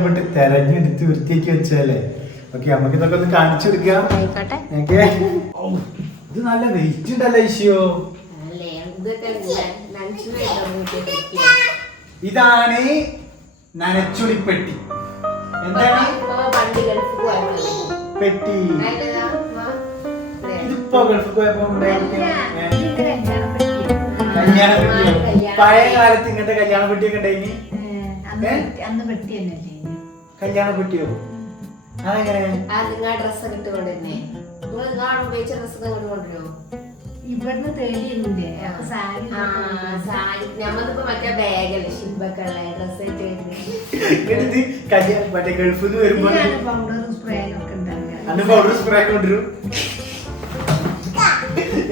കഷ്ടപ്പെട്ട് തെരഞ്ഞെടുത്ത് വൃത്തിയാക്കി വെച്ചാലേ ഓക്കെ നമുക്ക് ഇതൊക്കെ ഒന്ന് കാണിച്ചു കൊടുക്കാം ഇത് നല്ല വെയിറ്റ് ഉണ്ടല്ലോ ഇഷ്യോ ഇതാണ് നനച്ചുളിപ്പെട്ടി എന്താണ്? പെട്ടി. ഇതിപ്പോ ഗൾഫ് പോയപ്പോ? കല്യാണ പെട്ടിയോ പഴയ കാലത്ത് ഇങ്ങനത്തെ കല്യാണ പെട്ടിയൊക്കെ ഉണ്ടായി അന്ന് പെട്ടി തന്നെ കല്യാണ പെട്ടിയോ അതെങ്ങനെ? ആ നിങ്ങൾ ഡ്രസ്സൊക്കെ ഇട്ട് കൊണ്ടുവരുന്നേ. നിങ്ങൾ നിങ്ങളാണ് ഉപയോഗിച്ച ഡ്രസ്സൊക്കെ ഇങ്ങോട്ട് കൊണ്ടുവരുമോ ഇവിടുന്ന് തേടിയിരുന്നില്ലേ? അപ്പൊ സാരി ആ സാരി. നമ്മളിപ്പോ മറ്റേ ബാഗല്ലേ കല്യാണ ഗൾഫിൽ നിന്ന് വരുമ്പോ പൗഡറും സ്പ്രേയും ഒക്കെ ഉണ്ടാവുക. പൗഡർ സ്പ്രേ കൊണ്ടുവരും.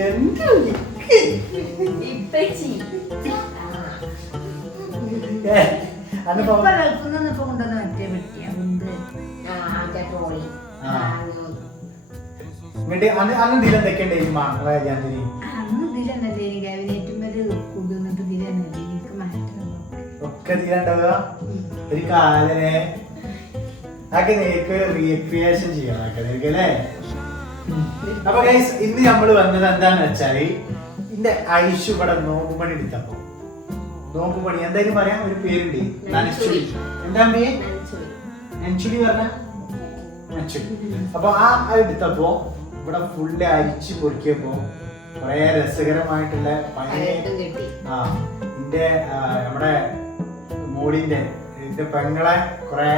എന്താ ഇപ്പച്ചി. അന്ന് ഇതിൽ എനിക്ക് മാറ്റം ഒക്കെ ഒരു കാലനെ. അതൊക്കെ നിനക്ക് റീക്രിയേഷൻ ചെയ്യണം അതൊക്കെ നിനക്ക് അല്ലേ? അപ്പൊ ഇന്ന് നമ്മൾ വന്നത് എന്താന്ന് വെച്ചാൽ ഇന്റെ ഐഷു ഇവിടെ നോമ്പണി എടുത്തപ്പോ. നോക്കുപണി എന്തായാലും പറയാം ഒരു പേരുണ്ട്. നനച്ചുളി എന്താ പേര് നനച്ചുളി. പറഞ്ഞ? നെഞ്ചുളി അപ്പൊ ആ എടുത്തപ്പോ ഇവിടെ ഫുള്ള് അരിച്ചു പൊറിക്കപ്പോ കുറെ രസകരമായിട്ടുള്ള കെട്ടി. ആ എന്റെ നമ്മുടെ മോളിന്റെ എന്റെ പെങ്ങളെ കുറെ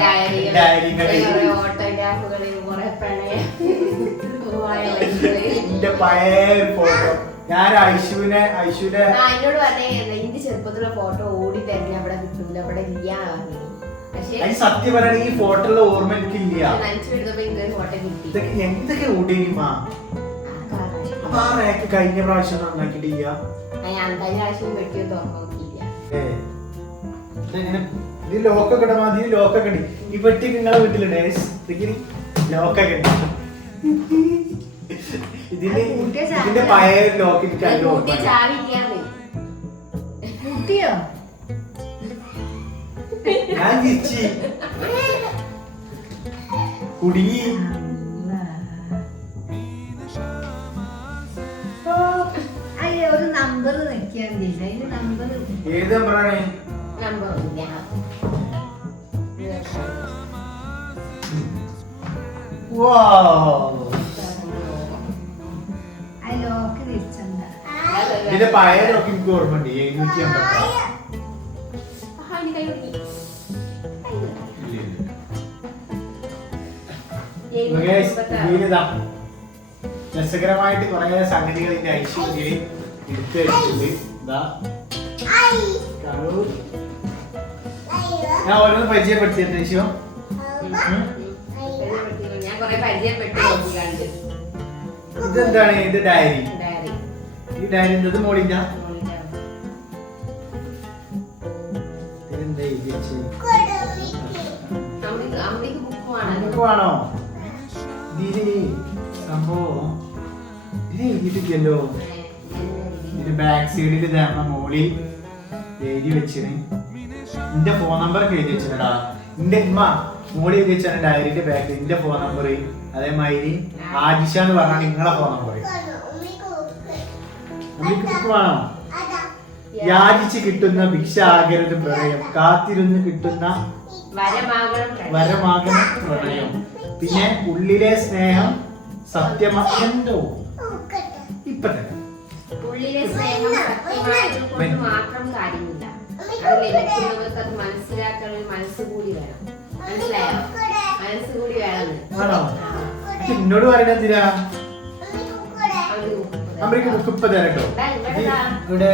ഡയറികൾ, ഡയറികൾ. കുറെ ഓട്ടോഗ്രാഫുകൾ, കുറെ പ്രണയ വായനകൾ. എന്റെ പഴയ ഫോട്ടോ ഞാൻ ഐശുവിനെ ഐശുവിന്റെ ആ, എന്നോട് പറഞ്ഞേ ചെറുപ്പത്തിലുള്ള ഫോട്ടോ ഓടി തരുന്ന അവിടെ കിട്ടൂല അവിടെ ഇല്ലാന്ന് പറഞ്ഞു. പക്ഷേ അതിന് സത്യം പറയണ ഈ ഫോട്ടോയിലെ ഓർമ്മ എനിക്കില്ല. നനച്ചു എടുത്തപ്പോ ഇങ്ങനെ ഫോട്ടോ കിട്ടി. ഇതൊക്കെ എന്തൊക്കെ ഓടിയുമാ അപ്പൊ ആ റാക്ക് കഴിഞ്ഞ പ്രാവശ്യം നന്നാക്കിയിട്ടില്ല ഞാൻ കഴിഞ്ഞ പ്രാവശ്യം വെട്ടിയോ തുറന്നു നോക്കിയില്ല. ഏ ഇതെങ്ങനെ? ഇത് ലോക്കൊക്കെ ഇടാൻ മതി ലോക്കൊക്കെ ഉണ്ട് ഈ പെട്ടി നിങ്ങളെ വീട്ടിലുണ്ട് ലോക്കൊക്കെ ഉണ്ട് ഇതിന്റെ. ഇതിന്റെ പഴയ ലോക്ക് എനിക്ക് ഞാൻ അതിന്റെ കൂട്ടിയ ഓർമ്മ ചാവി ഇല്ലാന്ന് കുട്ടിയോ ഞാൻ തിരിച്ച് കുടുങ്ങി. അയ്യ ഒരു നമ്പർ നിൽക്കാൻ അതിന് നമ്പർ ഏത് നമ്പറാണ് നമ്പർ ഇല്ല ഇതിന്റെ പഴയ ലോക്ക് എനിക്ക് ഓർമ്മ ഉണ്ട് എഴുന്നൂറ്റി അമ്പത്തി രസകരമായിട്ട് കുറെ സംഗതികൾ ഇതിന്റെ ഐശ്വര്യ എടുത്തു വെച്ചിട്ടുണ്ട്. ഇതാ. ഞാൻ ഓരോന്ന് നോക്കി കണ്ട് ഇതെന്താണ്? ഇത് ഡയറി. ഈ സംഭവം ഇത് എഴുതിയിട്ടില്ലല്ലോ. ഇതിന്റെ ബാക്ക് സൈഡിൽ മോളിൽ എഴുതി വെച്ചിന് എന്റെ ഫോൺ നമ്പർ ഒക്കെ എഴുതി വെച്ചിട്ടാ എന്റെ ഉമ്മ മോളി എഴുതി വെച്ചാണ് ഡയറിന്റെ ബാക്കിൽ എന്റെ ഫോൺ നമ്പർ അതേമാതിരി ആജിഷ എന്ന് പറഞ്ഞാൽ നിങ്ങളെ ഫോൺ നമ്പർ നമുക്ക് വേണോ? യാചിച്ച് കിട്ടുന്ന ഭിക്ഷ ആകരുത് പ്രണയം കാത്തിരുന്ന് കിട്ടുന്ന വരമാകണം പ്രണയം. പിന്നെ ഉള്ളിലെ സ്നേഹം സത്യമാ എന്തോ? ഇപ്പൊ തന്നെ ഉള്ളിലെ സ്നേഹം സത്യമായത് കൊണ്ട് മാത്രം കാര്യമില്ല. അത് ലഭിക്കുന്നവർക്ക് അത് മനസ്സിലാക്കാൻ ഒരു മനസ്സ് കൂടി വേണം. മനസ്സിലായോ? മനസ്സ് കൂടി വേണം. എന്നോട് പറയണ എന്തിനാ? അവർ അമ്മയ്ക്ക് ബുക്ക് ഇപ്പൊ ഇവിടെ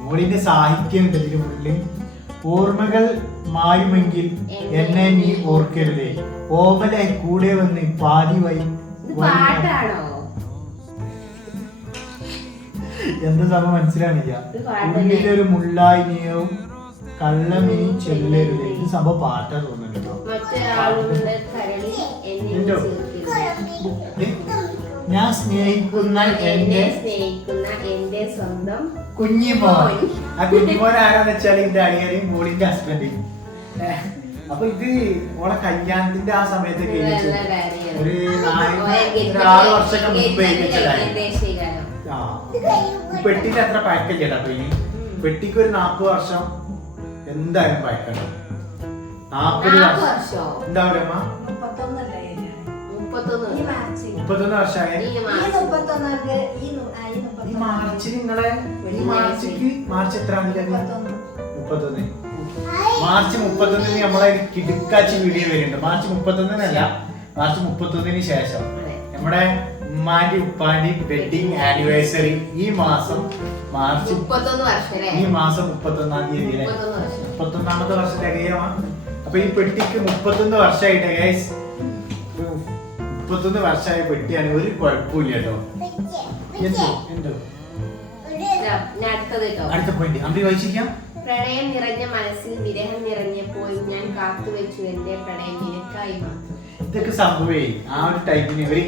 മോളിന്റെ സാഹിത്യം ഉണ്ട് ഇതിന് ഉള്ളിൽ ഓർമ്മകൾ മായുമെങ്കിൽ എന്നെ നീ ഓർക്കരുതേ. ഓമലെ കൂടെ വന്ന് പാതി വൈ എന്താ സമയം മനസ്സിലാണില്ല ഇത് പാട്ടല്ലേ? ഉള്ളിലൊരു മുള്ളായി നീയവും കള്ളമിനി ചെല്ലരുതേ. ഇത് സംഭവം പാട്ടാ തോന്നുന്നു ഞാൻ സ്നേഹിക്കുന്ന എന്റെ സ്നേഹിക്കുന്ന എന്റെ സ്വന്തം കുഞ്ഞിമോൻ ആ കുഞ്ഞിമോൻ ആരാന്ന് വെച്ചാൽ എന്റെ അളിയന് മോളിന്റെ ഹസ്ബൻഡ് അപ്പൊ ഇത് ഓളെ കല്യാണത്തിന്റെ ആ സമയത്ത് കാര്യമാണ്. ഒരു നാല് ആറ് വർഷമൊക്കെ മുമ്പ് പെട്ടിന്റെ അത്ര പഴക്കല്ലേട്ടാ അപ്പൊ ഇനി പെട്ടിക്ക് ഒരു നാപ്പത് വർഷം എന്തായാലും പഴക്കണം നാപ്പത് വർഷം എന്താ പറയുമ്പോ മുപ്പത്തൊന്നല്ലേ? മുപ്പത്തൊന്ന് മുപ്പത്തൊന്ന് വർഷമായി. ഈ മാർച്ച്. നിങ്ങളെ ഈ മാർച്ചിക്ക് മാർച്ച് എത്ര മുപ്പത്തൊന്ന്. മാർച്ച് മുപ്പത്തൊന്നിന് നമ്മളെ കിടുക്കാച്ചി വീഡിയോ വരുന്നുണ്ട്. മാർച്ച് മുപ്പത്തൊന്നിനല്ല. മാർച്ച് മുപ്പത്തൊന്നിന് ശേഷം. നമ്മുടെ ഉമ്മാന്റെ ഉപ്പാന്റെ വെഡിങ് ആനിവേഴ്സറി ഈ മാസം മാർച്ച് മുപ്പത്തൊന്ന് വർഷം അല്ലേ ഈ മാസം മുപ്പത്തൊന്നാം തീയതി മുപ്പത്തൊന്നാമത്തെ വർഷം തികയാണ് അപ്പൊ ഈ പെട്ടിക്ക് മുപ്പത്തൊന്ന് വർഷമായിട്ട് ഗൈസ് മുപ്പത്തൊന്ന് വർഷമായ പെട്ടിയാണ് ഒരു കുഴപ്പമില്ല കേട്ടോ. അടുത്ത പോയിന്റ് അമ്പി വായിച്ചിരിക്കാം. പ്രണയം നിറഞ്ഞ മനസ്സിൽ വിരഹം നിറഞ്ഞപ്പോൾ ഞാൻ കാത്തുവെച്ചു എന്റെ പ്രണയം നിനക്കായി മാത്രം. ഇതൊക്കെ സംഭവേ. ആ ഒരു ടൈപ്പിന് ഒരു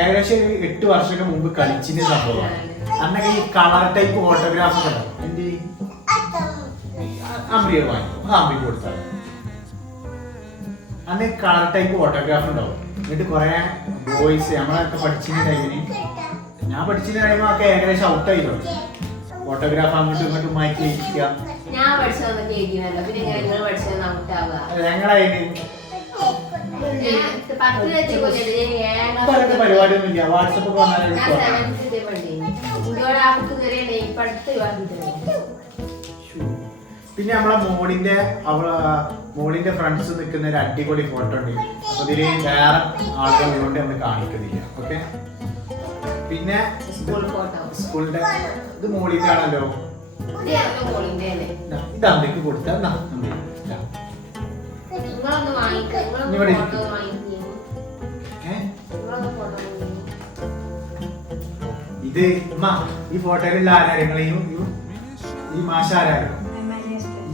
ഏകദേശം ഒരു എട്ട് വർഷമൊക്കെ മുമ്പ് കളിച്ചിന് സംഭവമാണ്. അന്നൊക്കെ ഈ കളർ ടൈപ്പ് ഓട്ടോഗ്രാഫ് എന്റെ അമ്പിയെ വാങ്ങി അമ്പി കൊടുത്താൽ അന്ന് കളർ ടൈപ്പ് ഫോട്ടോഗ്രാഫ് ഉണ്ടാവും. എന്നിട്ട് കുറെ ബോയ്സ് നമ്മളൊക്കെ പഠിച്ചിരുന്ന ടൈമിന് ഞാൻ പഠിച്ചിരുന്ന ഒക്കെ ഏകദേശം ഔട്ട് ആയി തുടങ്ങി. ഫോട്ടോഗ്രാഫ് അങ്ങോട്ടും ഇങ്ങോട്ടും മാറ്റി ഇരിക്കുക ഞങ്ങളതിന് ക്ലാസ് പരിപാടിയൊന്നുമില്ല. വാട്സപ്പ് ഒക്കെ വന്നാലും പിന്നെ നമ്മളെ മോളിന്റെ അവളെ മോളിന്റെ ഫ്രണ്ട്സ് നിൽക്കുന്ന ഒരു അടിപൊളി ഫോട്ടോ ഉണ്ട്. അപ്പൊ ഇതിൽ വേറെ ആളുകൾ ഉള്ളതുകൊണ്ട് നമ്മൾ കാണിക്കുന്നില്ല. ഓക്കെ പിന്നെ സ്കൂൾ സ്കൂളിന്റെ ഇത് മോളിന്റെ ആണല്ലോ ഇത് അമ്മയ്ക്ക് കൊടുത്ത. നിങ്ങളൊന്ന് വാങ്ങിക്കുക നിങ്ങളൊന്ന് ഇവിടെ ഫോട്ടോ ഇരിക്ക്. വാങ്ങിക്കുക നിങ്ങളൊന്ന് ഇത് ഉമ്മ ഈ ഫോട്ടോയിലുള്ള ആരാരങ്ങളെയും ഈ മാഷ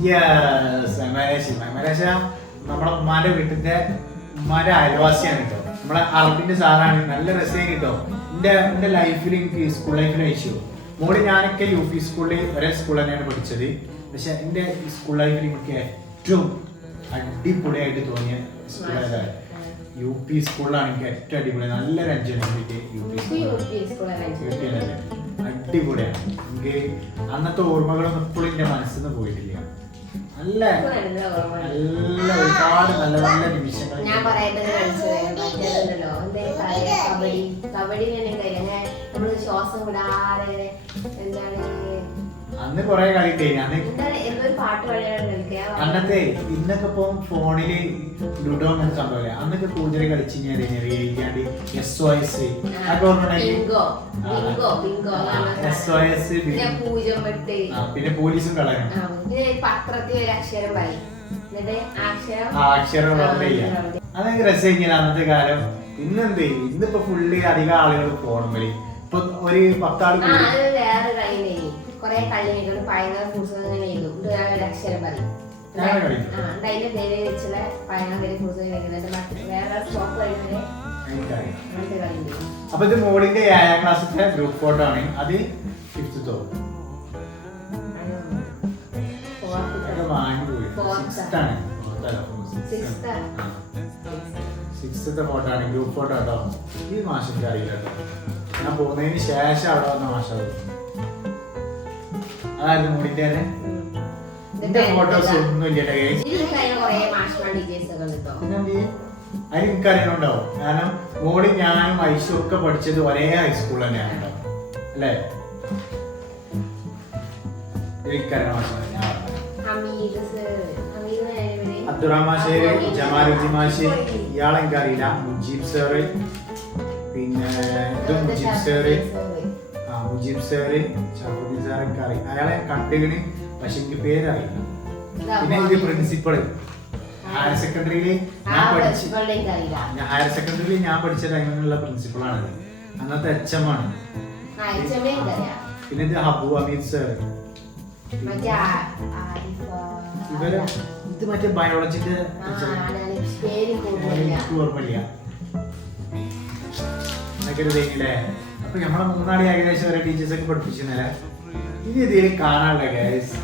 യെസ് മലേഷ്യ മലേഷ്യ നമ്മുടെ ഉമ്മാന്റെ വീട്ടിന്റെ ഉമ്മാന്റെ അയൽവാസിയാണ് കേട്ടോ നമ്മളെ അറബിന്റെ സാറാണ്. നല്ല രസമായി കേട്ടോ എന്റെ എന്റെ ലൈഫിൽ എനിക്ക് സ്കൂൾ ലൈഫിൽ അയച്ചു മോൾ ഞാനൊക്കെ യു പി സ്കൂളിൽ ഒരേ സ്കൂൾ തന്നെയാണ് പഠിച്ചത്. പക്ഷെ എന്റെ സ്കൂൾ ലൈഫിൽ എനിക്ക് ഏറ്റവും അടിപൊളിയായിട്ട് തോന്നിയ സ്കൂൾ യു പി സ്കൂളിലാണ് എനിക്ക് ഏറ്റവും അടിപൊളി. അഞ്ചനം കിട്ടിയ യു പി അല്ലേ? അടിപൊളിയാണ്. എനിക്ക് അന്നത്തെ ഓർമ്മകളൊന്നും ഇപ്പോഴും എന്റെ മനസ്സിൽ നിന്ന് പോയിട്ടില്ല. നല്ല നല്ല ഒരുപാട് നല്ല നല്ല നിമിഷങ്ങൾ ഞാൻ കളി കബഡി. കബഡി തന്നെ നമ്മൾ ശ്വാസം വിടാതെ എന്താണ് അന്ന് കൊറേ കളി കഴിഞ്ഞു അന്നത്തെ ഇന്നൊക്കെ ഇപ്പൊ ഫോണിൽ ലുഡോ എന്ന സംഭവം അന്നൊക്കെ കൂടുതൽ കളിച്ചു കഴിഞ്ഞാൽ എസ് ഒ എസ് അതൊക്കെ ഓർമ്മയുണ്ടെങ്കിൽ bingo bingo bingo S O S പിന്നെ പോലീസും കളയണം പത്രത്തിൽ ഒരു അക്ഷരം പറയും. അക്ഷരം ആ അക്ഷരം റൗണ്ട് ചെയ്യാം. അതൊക്കെ രസം കഴിഞ്ഞാൽ അന്നത്തെ കാലം. ഇന്നെന്ത്? ഇന്നിപ്പോ ഫുള്ള് അധികം ആളുകൾ ഫോൺ വഴി ഇപ്പൊ ഒരു പത്താൾ കള്ളിനികൾ കൊറേ കളി കഴിഞ്ഞിട്ട് പഴങ്ങൾ ഫ്രൂട്ട്സ് അങ്ങനെ ഞാൻ ഒരു അക്ഷരം പറയും. അതിന്റെ പേര് വെച്ചുള്ള പഴങ്ങൾ ഫ്രൂട്ട്സ് കഴിക്കുന്നുണ്ട് വേറെ സ്റ്റോപ്പ് കഴിക്കുന്നത് അപ്പൊ ഇത് മോളിന്റെ ഏഴാം ക്ലാസ്സിലെ ഗ്രൂപ്പ് ഫോട്ടോ ആണ്. അത് ഫിഫ്ത്ത്? സിക്സ്ത്തെ ഫോട്ടോ ആണ്. ഗ്രൂപ്പ് ഫോട്ടോ കേട്ടോ. ഈ മാഷിന്റെ അറിയില്ല. ഞാൻ പോകുന്നതിന് ശേഷം അവിടെ വന്ന മാഷ. ഒക്കെ ഉണ്ട് കേട്ടോ പിന്നെ എന്ത് ചെയ്യും? അത് എനിക്കറിയണുണ്ടാവും. കാരണം മോളി ഞാനും ഐഷും ഒക്കെ പഠിച്ചത് ഒരേ ഹൈസ്കൂൾ തന്നെയാണ് കേട്ടോ. അല്ലേ? എനിക്കറിയണ മാഷാണ് ഞാൻ പറഞ്ഞത്. ഹമീദ് സർ ഹമീദ് നേരെ അബ്ദുറഹ്മാൻ ഷേര് ജമാലുദ്ദീൻ മാഷ് ഇയാളെ എനിക്കറിയില്ല മുജീബ് സാറ് പിന്നെ ഇത് Mujeeb sir Mujeeb sir Shafuddin sir എനിക്ക് അറിയാം. അയാളെ കണ്ടുകണ് പക്ഷെ എനിക്ക് പേരറിയില്ല പിന്നെ ഇത് പ്രിൻസിപ്പൾ ഹയർ സെക്കൻഡറിയിൽ ഞാൻ പഠിച്ച ഹയർ സെക്കൻഡറിയിൽ ഞാൻ പഠിച്ച ടൈമിലുള്ള പ്രിൻസിപ്പളാണ് അന്നത്തെ അച്ഛമാണ് പിന്നെ ഇത് ഹബു അമീർ സാർ ഇവർ ഇത് മറ്റേ ബയോളജിന്റെ ഓർമ്മയില്ല. എന്നൊക്കെ ഒരു തേങ്ങില്ലേ അപ്പൊ നമ്മുടെ മൂന്നാളി ഏകദേശം വരെ ടീച്ചേഴ്സ് ഒക്കെ പഠിപ്പിച്ചിരുന്നല്ലേ? ഇനി ഇതിൽ കാണാനുള്ള ഗൈസ്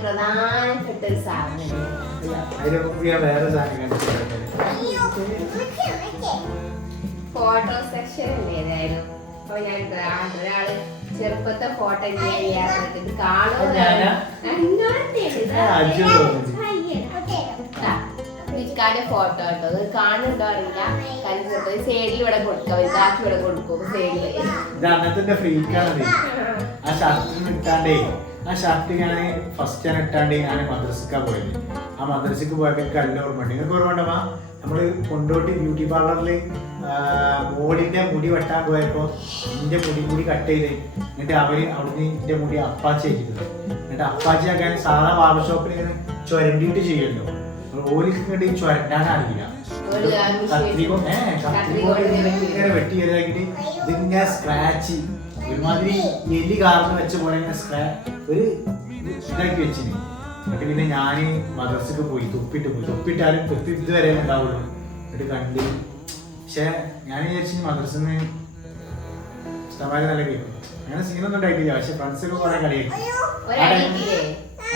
പ്രധാനപ്പെട്ട ഒരു സാധനം അതിന് മുമ്പ് ഞാൻ വേറെ സാധനം കണ്ടിട്ടുണ്ട് ഫോട്ടോ സെക്ഷൻ ഏതായാലും? അപ്പൊ ഞാൻ ഒരാ- ഒരാൾ ചെറുപ്പത്തെ ഫോട്ടോ ചെയ്യാൻ ചെയ്യാറുണ്ട് ഇക്കാന്റെ ഫോട്ടോ കേട്ടോ. അത് കാണുന്നുണ്ടോ അറിയില്ല. കാരണം സൈഡിൽ ഇവിടെ കൊടുക്കാം. ഇതാക്കി ഇവിടെ കൊടുക്കും. സൈഡിൽ ആ ഷർട്ട് ഞാൻ ഫസ്റ്റ് ഞാൻ ഇട്ടാണ്ട് ഞാൻ മദ്രസക്കാ പോയത്. ആ മദ്രസക്ക് പോയപ്പോൾ എനിക്ക് ഓർമ്മ ഉണ്ട് നിങ്ങൾക്ക് ഓർമ്മ ഉണ്ടോ നമ്മൾ കൊണ്ടോട്ടി ബ്യൂട്ടി പാർലറിൽ മോളിന്റെ മുടി വെട്ടാൻ പോയപ്പോൾ എന്റെ മുടി കൂടി കട്ട് ചെയ്ത് എന്നിട്ട് അവർ അവിടുന്ന് എന്റെ മുടി അപ്പാച്ചി ആക്കിയത് എന്നിട്ട് അപ്പാച്ചി ആക്കാൻ സാധാ ബാർബർ ഷോപ്പിൽ ഇങ്ങനെ ചുരണ്ടിയിട്ട് ചെയ്യുമല്ലോ. ഓലിക്ക് ഇങ്ങോട്ട് ചുരണ്ടാൻ അറിയില്ല കത്രികോ ഏ കത്രിക വെട്ടി ഇങ്ങനെ ഇതിങ്ങനെ സ്ക്രാച്ച് ഒരുമാതിരി എലി കാർന്ന് വെച്ച പോലെ ഇങ്ങനെ സ്ക്രാ ഒരു ഇതാക്കി വെച്ചിന്. എന്നിട്ട് പിന്നെ ഞാൻ മദ്രസക്ക് പോയി. തുപ്പിട്ട് പോയി. തുപ്പിട്ടാലും തുപ്പി ഇതുവരെ ഉണ്ടാവുള്ളൂ. എന്നിട്ട് കണ്ട്. പക്ഷെ ഞാൻ വിചാരിച്ചു മദ്രസന്ന് ഇഷ്ടമാതിരി നല്ല കേൾക്കും അങ്ങനെ സീനൊന്നും ഉണ്ടായിട്ടില്ല. പക്ഷെ ഫ്രണ്ട്സൊക്കെ കുറെ കളിയാക്കി.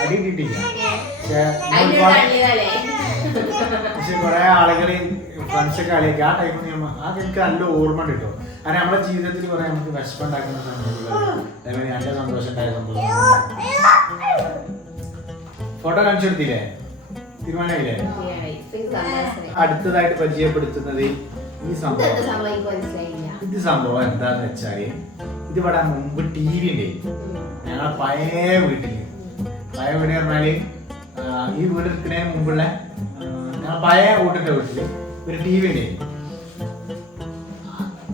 അടി കിട്ടിയില്ല. പക്ഷെ പക്ഷെ കുറെ ആളുകളെയും ഫ്രണ്ട്സ് ഒക്കെ കളിയൊക്കെ ആ ടൈമിൽ നമ്മൾ അത് എനിക്ക് നല്ല ഓർമ്മ ഉണ്ട് കേട്ടോ. കാരണം നമ്മുടെ ജീവിതത്തിൽ കുറെ നമുക്ക് വിഷമം ഉണ്ടാക്കുന്ന സംഭവങ്ങൾ അതേപോലെ നല്ല സന്തോഷം ഉണ്ടായ സംഭവം ഫോട്ടോ കാണിച്ചു കൊടുത്തില്ലേ? തീരുമാനമായില്ലേ. അടുത്തതായിട്ട് പരിചയപ്പെടുത്തുന്നത് ഈ സംഭവം. ഇത് സംഭവം എന്താന്ന് വെച്ചാൽ ഇത് ഇവിടെ മുമ്പ് ടി വി ഉണ്ട് ഞങ്ങളെ പഴയ വീട്ടിൽ. പഴയ വീട് പറഞ്ഞാൽ ഈ വീട് എടുക്കുന്നതിന് മുമ്പുള്ള ഞങ്ങളെ പഴയ വീട്ടിന്റെ വീട്ടിൽ ഒരു ടി വി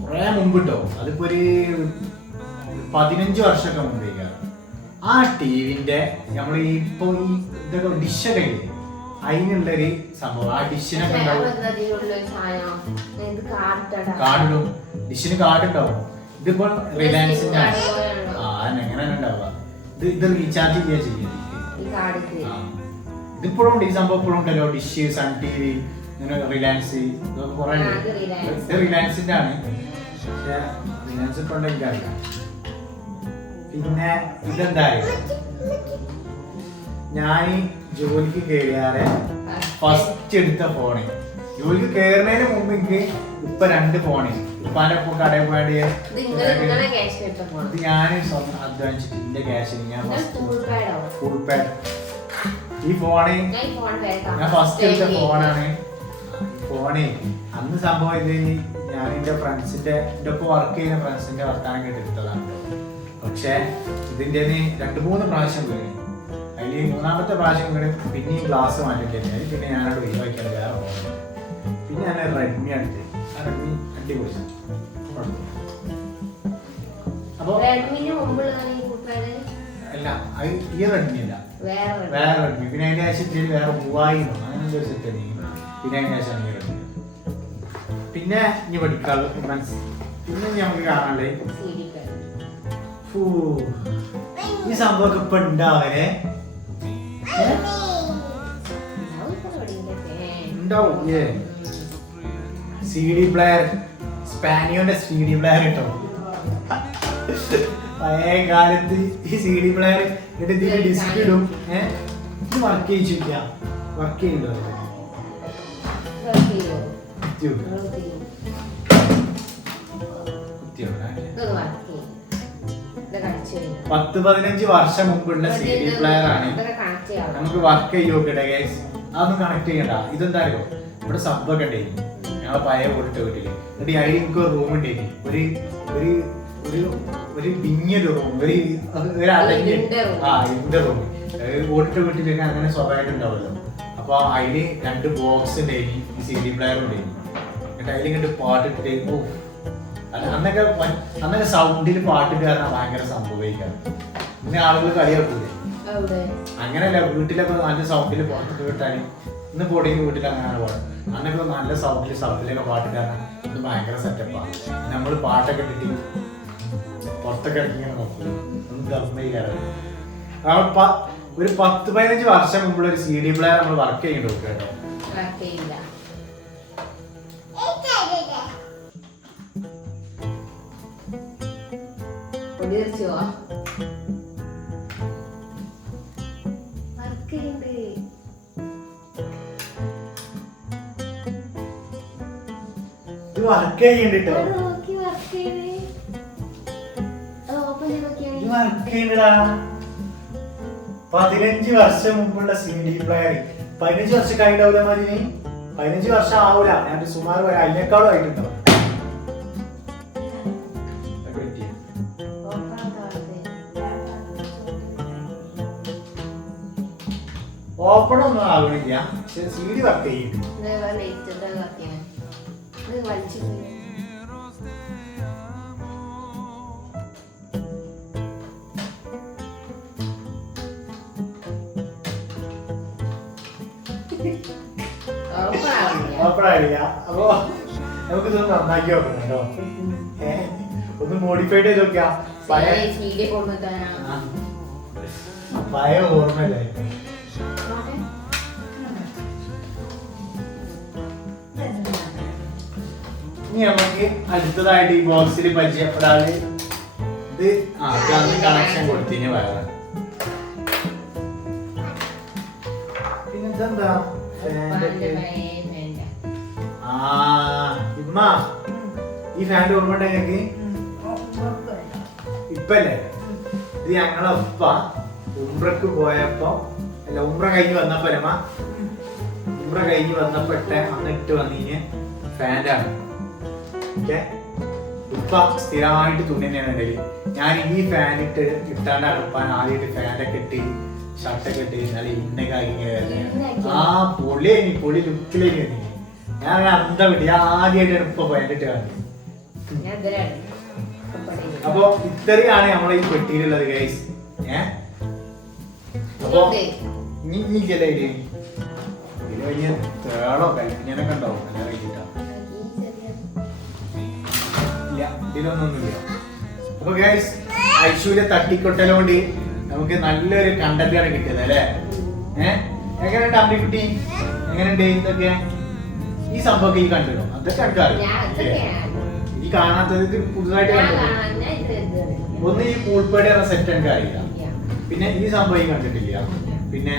കുറേ മുമ്പ് കേട്ടോ അതിപ്പോ ഒരു പതിനഞ്ച് വർഷമൊക്കെ മുമ്പേക്കാണ് ആ ടി വിന്റെ നമ്മൾ ഇപ്പൊ ഈ ഇതൊക്കെ ഡിഷൊക്കെ ഇല്ലേ അതിനുള്ളൊരു സംഭവം. ആ ഡിഷിനൊക്കെ ഉണ്ടാവും കാർഡിടും. ഡിഷിന് കാർഡ് ഉണ്ടാവും ഇതിപ്പോ റിലയൻസിന്റെ പോലെയാണോ? ആ എങ്ങനെ ഉണ്ടാവുക? ഇത് ഇത് റീചാർജ് ചെയ്യാ ചെയ്യുന്നത് ആ. ഇതിപ്പോഴും ഇപ്പോഴും സംഭവം ഇപ്പോഴും ഉണ്ടല്ലോ. ഡിഷ് സൺ ടി വി ഇങ്ങനെ റിലയൻസ് ഇതൊക്കെ കുറെ ഇത്. ഇത് റിലയൻസിന്റെ ആണ് പക്ഷേ റിലയൻസ് ഇപ്പോൾ ഉണ്ടോ പിന്നെ ഇതെന്തായി? ഞാൻ ജോലിക്ക് കയറിയാറെ ഫസ്റ്റ് എടുത്ത ഫോണ് ജോലിക്ക് കയറുന്നതിന് മുമ്പ് എനിക്ക് ഇപ്പൊ രണ്ട് ഫോണ് ഇപ്പാന്റെ ഇപ്പൊ കടയിൽ പോയാണ്ട് ഇത് ക്യാഷ് ഞാൻ സ്വന്തം അധ്വാനിച്ചിട്ട് എന്റെ ക്യാഷിന് ഞാൻ ഫുൾ പാഡ് ഈ ഫോണേ ഞാൻ ഫസ്റ്റ് എടുത്ത ഫോണാണ് ഫോണേ അന്ന് സംഭവം ഇത് ഞാൻ എന്റെ ഫ്രണ്ട്സിന്റെ എന്റെ ഒപ്പം വർക്ക് ചെയ്യുന്ന ഫ്രണ്ട്സിന്റെ വർത്താനം കേട്ടെടുത്തതാണ് പക്ഷെ ഇതിന്റെ രണ്ട് മൂന്ന് പ്രാവശ്യം വീണ് അതിൽ മൂന്നാമത്തെ പ്രാവശ്യം വരും പിന്നെ ഈ ഗ്ലാസ് മാറ്റിട്ടില്ല പിന്നെ ഞാനവിടെ ഒഴിവാക്കിയാണ് വേറെ ഫോൺ പിന്നെ ഞാൻ റെഡ്മി എടുത്ത് റെഡ്മി അടിപൊളി അപ്പോൾ കുട്ടിയുടെ അല്ല ഈ റെഡ്മി അല്ല. വേറെ പിന്നെ അതിന്റെ ആശയത്തിൽ വേറെ മൂവായിരം അങ്ങനെ ഒരു സെറ്റ് പിന്നെ അതിന്റെ ആശയം ഈ റെഡ്മി പിന്നെ ഇനി പഠിക്കാനുള്ള മനസ്സ് പിന്നെ നമുക്ക് ഫൂ, ഈ സംഭവമൊക്കെ ഇപ്പൊ ഉണ്ടാവേ ഉണ്ടാവും സി ഡി പ്ലെയർ സ്പാനിയോന്റെ സി ഡി പ്ലെയർ കിട്ടും പഴയ കാലത്ത് ഈ സി ഡി പ്ലെയർ എന്നിട്ട് ഡിസ്ക് ഇടും. ഏഹ് ഇത് വർക്ക് ചെയ്യിച്ചില്ല വർക്ക് ചെയ്യുന്നുണ്ടോ പത്ത് പതിനഞ്ച് വർഷം മുമ്പുള്ള സി ഡി പ്ലെയർ ആണ്. നമുക്ക് വർക്ക് ചെയ്യോക്കട്ടെ ഗൈസ് അതൊന്നും കണക്ട് ചെയ്യണ്ട. ഇതെന്താ അറിയോ ഇവിടെ സബ് ഒക്കെ ഉണ്ടായിരുന്നു ഞങ്ങളെ പഴയ വീട്ടിട്ട് വീട്ടിൽ എന്നിട്ട് അതിൽ എനിക്ക് ഒരു റൂം ഉണ്ടായിരുന്നു ഒരു ഒരു ഒരു ഒരു പിഞ്ഞൊരു റൂം ഒരു ഒരു അടഞ്ഞ. ആ റൂം വീട്ടിട്ട് വീട്ടിലേക്ക് അങ്ങനെ സ്വഭാവമായിട്ട് ഉണ്ടാവുമല്ലോ അപ്പൊ അതിൽ രണ്ട് ബോക്സ് ഉണ്ടായിരുന്നു ഈ സി ഡി പ്ലെയർ ഉണ്ടായിരുന്നു എന്നിട്ട് അതിൽ ഇങ്ങോട്ട് പാട്ടിട്ട് ഓ അന്നൊക്കെ അന്നൊക്കെ സൗണ്ടിൽ പാട്ടിട്ട് കാരണം ഭയങ്കര സംഭവിക്കാറ് ഇന്ന് ആളുകൾ കളിയാക്കൂലേ അങ്ങനെയല്ല വീട്ടിലൊക്കെ നല്ല സൗണ്ടിൽ പാട്ടിട്ട് വിട്ടാൽ ഇന്ന് പൊടിയും വീട്ടിൽ അങ്ങനെയാണ് പാടുന്നത് അന്നൊക്കെ നല്ല സൗണ്ടിൽ സൗണ്ടിലൊക്കെ പാട്ടിട്ട് കാരണം ഭയങ്കര സെറ്റപ്പാണ് നമ്മൾ പാട്ടൊക്കെ ഇട്ടിട്ട് പുറത്തൊക്കെ ഇങ്ങനെ നോക്കും. ഒന്നും ഗമ്മയില്ലാതെ ഒരു പത്ത് പതിനഞ്ച് വർഷം മുമ്പുള്ള ഒരു സി ഡി പ്ലെയർ നമ്മൾ വർക്ക് ചെയ്യേണ്ടി കേട്ടോ. ഇത് വർക്ക് ചെയ്യണ്ടിട്ടോ വർക്ക് പതിനഞ്ച് വർഷം മുമ്പുള്ള സി ഡി പ്ലെയർ പതിനഞ്ച് വർഷം കഴിഞ്ഞ മതി പതിനഞ്ച് വർഷം ആവൂല. ഞാൻ സുമാർ വരെ അതിനേക്കാളും ആയിട്ടുണ്ടോ? ഓപ്പൺ ഒന്നും ആവണില്ല. പക്ഷെ സി വർക്ക് ചെയ്യുന്നുണ്ട് ആയില്ല അപ്പൊ നമുക്ക് ഇതൊന്ന് നന്നാക്കി നോക്കണം കേട്ടോ? ഒന്ന് മോഡിഫൈഡ് ചെയ്ത് നോക്കിയാ. പഴയ. പഴയ ഓർമ്മയില്ലേ? ഇനി നമുക്ക് അടുത്തതായിട്ട് ഈ ബോക്സിൽ പരിചയപ്പെടാതെ ഇത് ആ കണക്ഷൻ കൊടുത്തിന് വേറെ. പിന്നെ ഇമ്മ ഈ ഫാന്റെ ഓർമ്മ ഞങ്ങൾക്ക് ഇപ്പല്ലേ? ഇത് ഞങ്ങളെ ഉപ്പ ഉംറക്ക് പോയപ്പോ അല്ല ഉംറ കഴിഞ്ഞ് വന്നപ്പോലമ ഉംറ കഴിഞ്ഞ് വന്നപ്പോട്ടെ അന്ന് ഇട്ട് വന്നീന് ഫാന്റാണ് ഓക്കെ? ഉപ്പ സ്ഥിരമായിട്ട് തുണി തന്നെയാണ് ഞാൻ ഈ ഫാൻ ഇട്ട് ഇട്ടാണ്ട് അടുപ്പാൻ ആദ്യമായിട്ട് ഫാനൊക്കെ ഇട്ട് ഷർട്ടൊക്കെ ഇട്ട് നല്ല ഇന്നൊക്കെ ഇങ്ങനെ വരുന്നത് ആ പൊളി പൊളി ലുക്കിലേക്ക് ഞാൻ അന്ത വിട്ട് ഞാൻ ആദ്യമായിട്ടാണ് ഇപ്പൊ പോയിട്ട് കാണുന്നത് അപ്പൊ ഇത്രയാണ് നമ്മളെ ഈ പെട്ടിയിലുള്ളത് ഗൈസ് ഏ? അപ്പൊ ഇനി ഇനി ഇല്ലല്ലേ ഇതിൽ വലിയ തേളോ കല്യാണൊക്കെ ഉണ്ടാവും കല്യാണം കഴിഞ്ഞിട്ടാ ഇല്ല ഇതിലൊന്നൊന്നുമില്ല അപ്പൊ ഗൈസ് ഐശ്വര്യ തട്ടിക്കൊട്ടലോണ്ട് നമുക്ക് നല്ലൊരു കണ്ടന്റ് ആണ് കിട്ടിയത് അല്ലേ? ഏഹ് എങ്ങനെയുണ്ട് അമ്മിക്കുട്ടി? എങ്ങനെയുണ്ട് ഇതൊക്കെ? സംഭവമൊക്കെ ഈ കണ്ടിരുന്നു? അതൊക്കെ എനിക്കറിയാം ഈ കാണാത്തത് പുതുതായിട്ട് ഒന്ന് ഈ പൂൾപ്പേടി എന്ന സെറ്റ് എനിക്ക് അറിയില്ല. പിന്നെ ഈ സംഭവം ഈ കണ്ടിട്ടില്ല. പിന്നെ?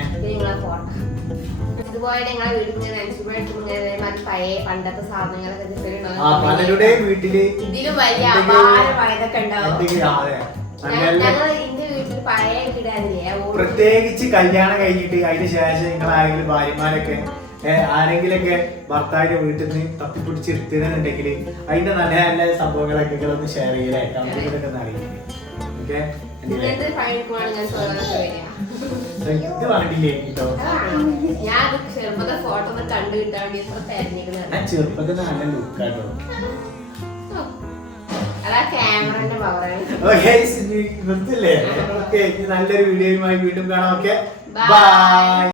പലരുടെയും വീട്ടിൽ ഇതിലും വലിയ പ്രത്യേകിച്ച് കല്യാണം കഴിഞ്ഞിട്ട് അതിന് ശേഷം നിങ്ങൾ ആരെങ്കിലും ഭാര്യമാരൊക്കെ ആരെങ്കിലൊക്കെ ഭർത്താവിന്റെ വീട്ടിൽ നിന്ന് തപ്പിപ്പിടിച്ചിരുത്തുന്നുണ്ടെങ്കിൽ അതിന്റെ നല്ല നല്ല സംഭവങ്ങളൊക്കെ ഒന്ന് ഷെയർ ചെയ്യലേ കമന്റുകളൊക്കെ ഒന്ന് അറിയില്ലേ ഓക്കെ ഇത് കേട്ടോ ഞാൻ അത് ചെറുപ്പത്തെ ഫോട്ടോ കണ്ടു കിട്ടാൻ വേണ്ടി നല്ല ലുക്കാട്ടോ നിർത്തില്ലേ? ഓക്കെ നല്ലൊരു വീഡിയോയുമായി വീണ്ടും കാണാം. Okay bye